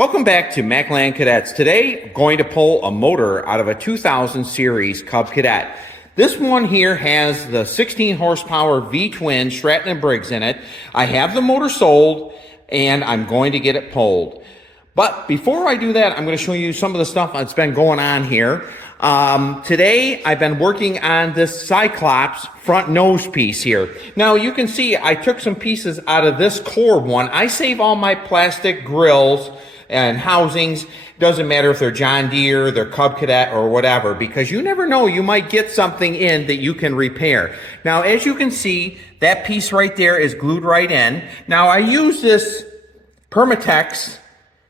Welcome back to Mackland Cadets. Today, I'm going to pull a motor out of a 2000 series Cub Cadet. This one here has the 16 horsepower V-twin Stratton & Briggs in it. I have the motor sold and I'm going to get it pulled. But before I do that, I'm going to show you some of the stuff that's been going on here. Today, I've been working on this Cyclops front nose piece here. Now, you can see I took some pieces out of this core one. I save all my plastic grills and housings. Doesn't matter if they're John Deere, they're Cub Cadet, or whatever, because you never know, you might get something in that you can repair. Now, as you can see, that piece right there is glued right in. Now, I use this Permatex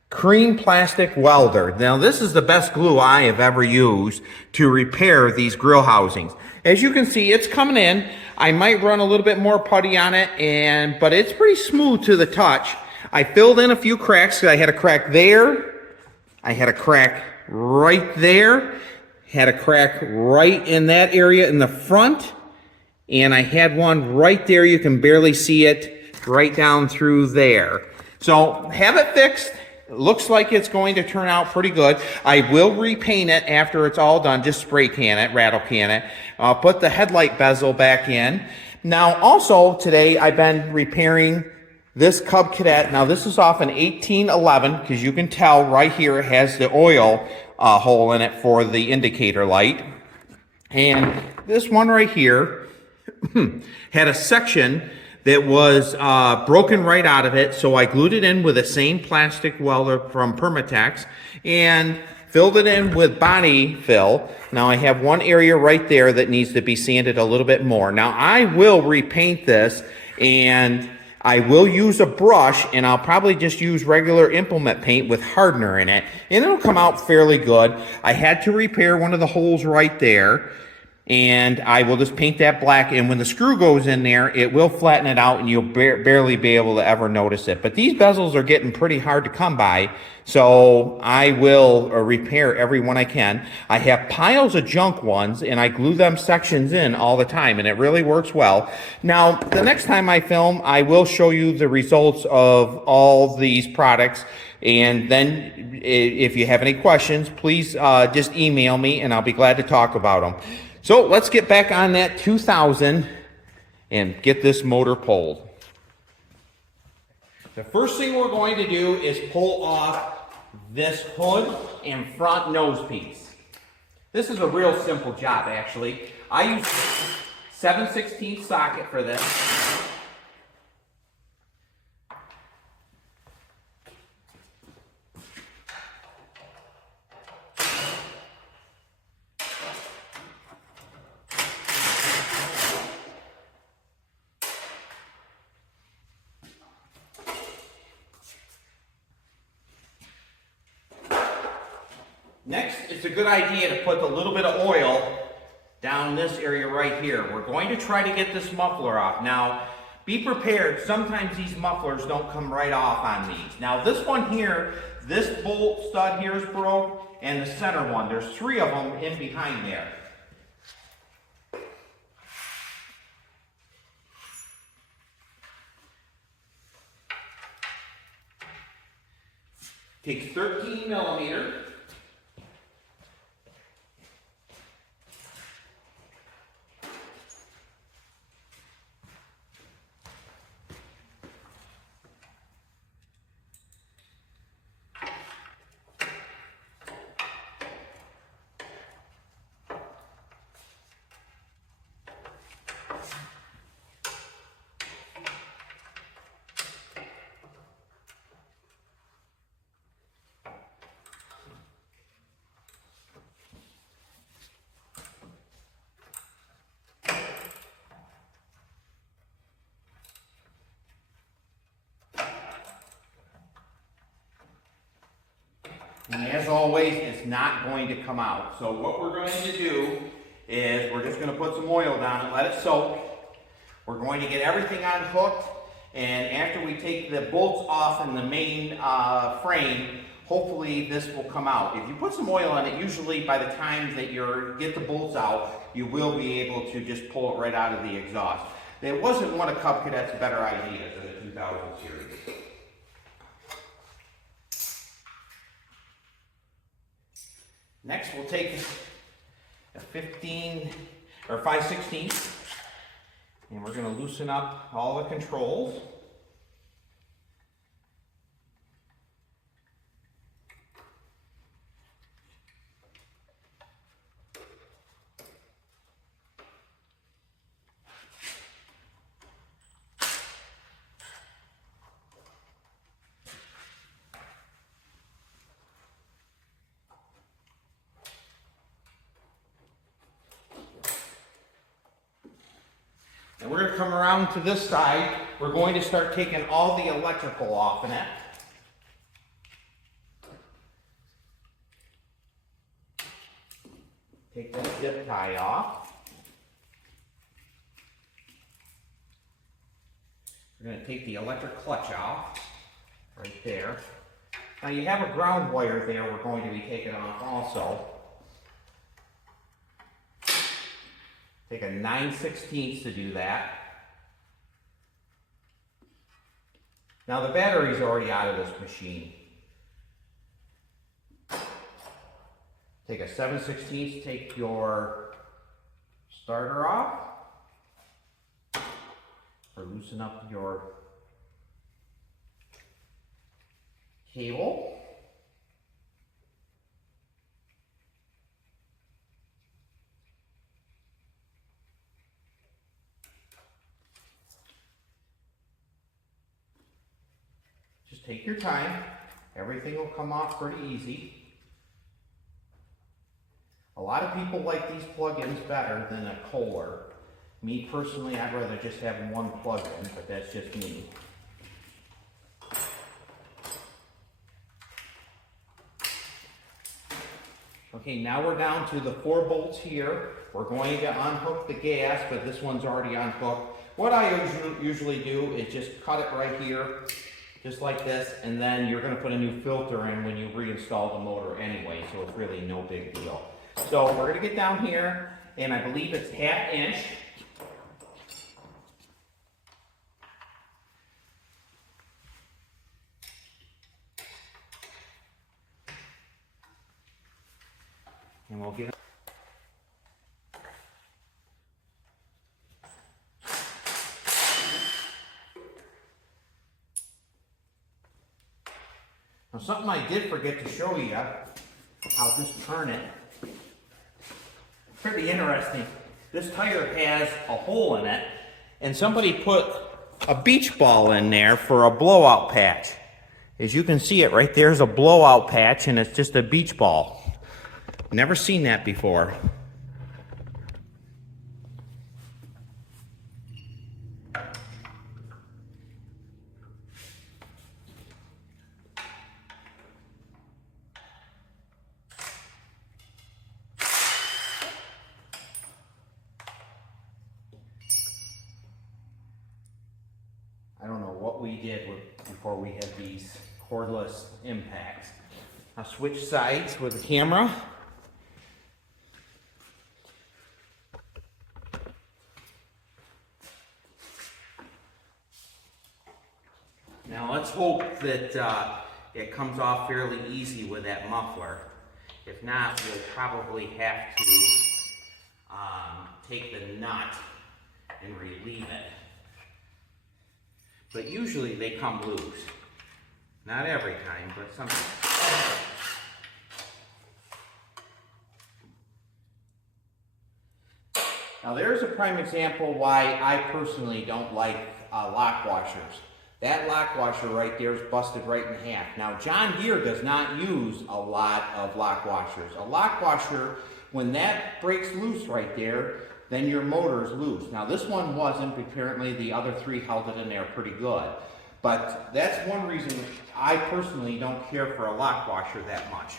cream plastic welder. Now, this is the best glue I have ever used to repair these grill housings. As you can see, it's coming in. I might run a little bit more putty on it, but it's pretty smooth to the touch. I filled in a few cracks. I had a crack there. I had a crack right there. Had a crack right in that area in the front. And I had one right there. You can barely see it right down through there. So have it fixed. It looks like it's going to turn out pretty good. I will repaint it after it's all done. Just spray can it, rattle can it. I'll put the headlight bezel back in. Now also today I've been repairing this Cub Cadet. Now this is off an 1811 because you can tell right here it has the oil hole in it for the indicator light. And this one right here had a section that was broken right out of it, so I glued it in with the same plastic welder from Permatex and filled it in with body fill. Now I have one area right there that needs to be sanded a little bit more. Now I will repaint this, and I will use a brush, and I'll probably just use regular implement paint with hardener in it, and it'll come out fairly good. I had to repair one of the holes right there, and I will just paint that black, and when the screw goes in there, it will flatten it out, and you'll barely be able to ever notice it. But these bezels are getting pretty hard to come by, so I will repair every one I can. I have piles of junk ones, and I glue them sections in all the time, and it really works well. Now, the next time I film, I will show you the results of all these products. And then if you have any questions, please just email me, and I'll be glad to talk about them. So let's get back on that 2000 and get this motor pulled. The first thing we're going to do is pull off this hood and front nose piece. This is a real simple job, actually. I use 7/16 socket for this. Next, it's a good idea to put a little bit of oil down this area right here. We're going to try to get this muffler off. Now, be prepared. Sometimes these mufflers don't come right off on these. Now, this one here, this bolt stud here is broke, and the center one. There's 3 of them in behind there. Takes 13 millimeter. And as always, it's not going to come out. So what we're going to do is we're just going to put some oil down and let it soak. We're going to get everything unhooked, and after we take the bolts off in the main frame, hopefully this will come out. If you put some oil on it, usually by the time that you get the bolts out, you will be able to just pull it right out of the exhaust. It wasn't one of Cub Cadet's better ideas in the 2000 series. Next, we'll take a 15 or 5/16 and we're going to loosen up all the controls. And we're going to come around to this side. We're going to start taking all the electrical off in it. Take that zip tie off. We're going to take the electric clutch off, right there. Now you have a ground wire there we're going to be taking off also. Take a 9/16 to do that. Now the battery's already out of this machine. Take a 7/16, take your starter off, or loosen up your cable. Just take your time. Everything will come off pretty easy. A lot of people like these plug-ins better than a Kohler. Me personally, I'd rather just have one plug-in, but that's just me. Okay, now we're down to the 4 bolts here. We're going to unhook the gas, but this one's already unhooked. What I usually do is just cut it right here, just like this, and then you're going to put a new filter in when you reinstall the motor anyway, so it's really no big deal. So we're going to get down here, and I believe it's 1/2 inch. And we'll get it. Now something I did forget to show you, I'll just turn it. Pretty interesting. This tire has a hole in it, and somebody put a beach ball in there for a blowout patch. As you can see it right there's a blowout patch, and it's just a beach ball. Never seen that before. I don't know what we did before we had these cordless impacts. I'll switch sides with the camera. Now let's hope that it comes off fairly easy with that muffler. If not, we'll probably have to take the nut and relieve it. But usually they come loose. Not every time, but sometimes. Now there's a prime example why I personally don't like lock washers. That lock washer right there is busted right in half. Now John Deere does not use a lot of lock washers. A lock washer, when that breaks loose right there, then your motor is loose. Now this one wasn't, apparently the other 3 held it in there pretty good. But that's one reason I personally don't care for a lock washer that much.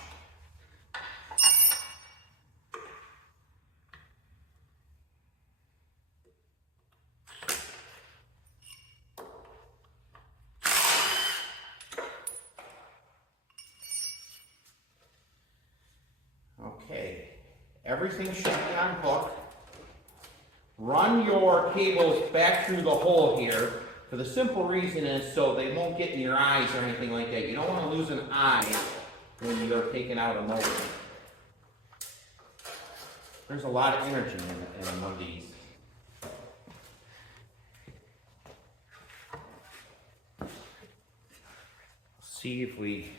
Okay, everything should be unhooked. Run your cables back through the hole here. For the simple reason is so they won't get in your eyes or anything like that. You don't want to lose an eye when you're taking out a motor. There's a lot of energy in one of these. See if we...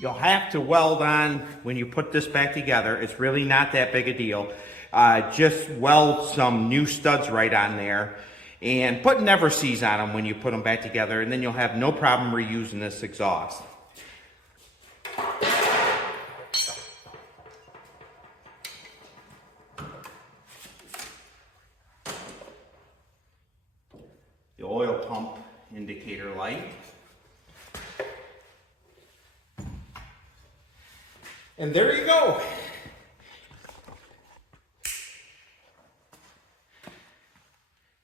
You'll have to weld on when you put this back together. It's really not that big a deal. Just weld some new studs right on there and put never sees on them when you put them back together, and then you'll have no problem reusing this exhaust. The oil pump indicator light. And there you go.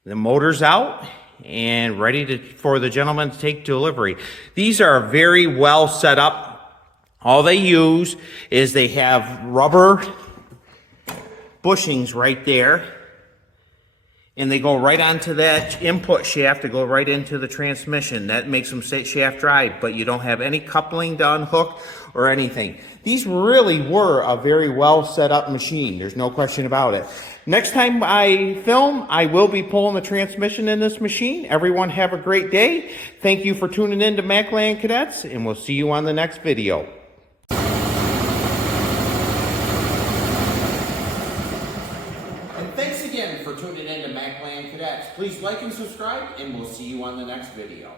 The motor's out and ready for the gentleman to take delivery. These are very well set up. All they use is they have rubber bushings right there, and they go right onto that input shaft to go right into the transmission. That makes them shaft drive, but you don't have any coupling done, hook, or anything. These really were a very well set up machine. There's no question about it. Next time I film, I will be pulling the transmission in this machine. Everyone have a great day. Thank you for tuning in to Mackland Cadets, and we'll see you on the next video. And thanks again for tuning in to Mackland Cadets. Please like and subscribe, and we'll see you on the next video.